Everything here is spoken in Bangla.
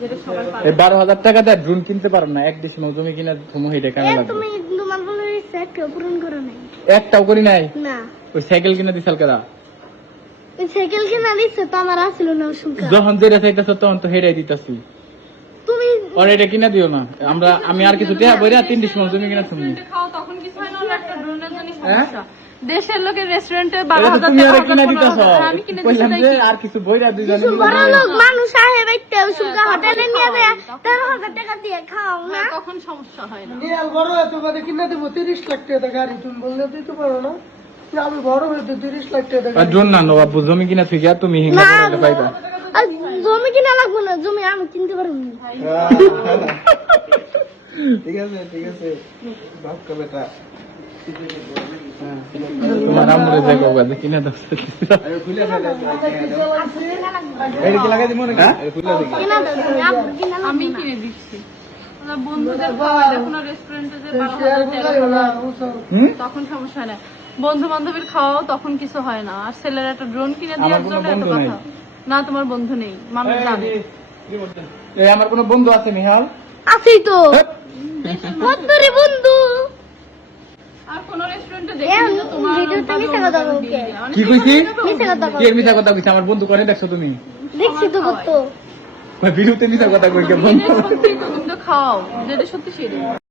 যেটা সবাই পারে এই বারো হাজার টাকা দিয়ে ড্রোন কিনতে পারো না এক ডিসিমল জমি কিনা হেঁটে কেন লাগবে? তুমি তোমার বলে সেট পূরণ করো নাই। একটাও করি নাই? না। ওই সাইকেল কিনা দিছাল কেদা ওই সাইকেল কিনা দিচ্ছে তো আমার আসছিল না সুখা যখন যেটা চাইতেছ তখন তো হেরাই দিতেছি। তুমি আর এটা কিনা দিও না। আমরা আমি আর কিছু বইরা তিন ডিসিমল জমি কিনা তুমি রেস্টুরেন্টে খাও তখন কিছু হয় না একটা ড্রোনের জন্য? সমস্যা। দেশের লোকের রেস্টুরেন্টে তুমি কিনা দিতেছ। আমি কিনে কি? আর কিছু বইরা দুইজন বড় লোক মানুষ আহে সুখা হোটেলে নিয়ে যায় তেরো হাজার টাকা দিয়ে খাও না। হ্যাঁ, তখন সমস্যা হয় না। নিয়াল বড় হয়ে তোমাদের কিনে দেবো তিরিশ লাখ টাকা গাড়ি তুমি বললে দিতে পারো না। আমি বড় হয়েছে তিরিশ লাখ টাকা গাড়ি। না নেওয়া জমি কিনা থেকে তুমি করে পাইবা। জমি কিনা লাগবে না জমি আমি কিনতে পারব ঠিক আছে ঠিক আছে। বাপ কা বেটা তোমার আমরে বাদে কিনা দাও আরে খুলে ফেলে এটা কি লাগাই দিব নাকি খুলে দিই দাও কিনা আমি কিনে দিচ্ছি বন্ধুদের দেখো রেস্টুরেন্টে যে তখন সমস্যা না বন্ধু বান্ধবের খাওয়াও তখন কিছু হয় না আর ছেলের একটা ড্রোন কিনে দেওয়ার জন্য এত কথা না তোমার বন্ধু নেই মানুষ জানে আমার কোনো বন্ধু আছে নিহাল আছি তো বন্ধু কোন রেস্টুরেন্টে এ, দেখি যে তোমার ভিডিওতে ভাবে মিশে কথা অন্য বলকে। দিয়ে দেয়। অনেক কি কইছি? মিথ্যে কথা কি মিথ্যা কথা কইছি? আমার বন্ধু করে দেখছ তুমি? দেখছি তো কত। ভিডিওতে মিথ্যা কথা কই কে বন্ধু খাও যেটা সত্যি সেটাই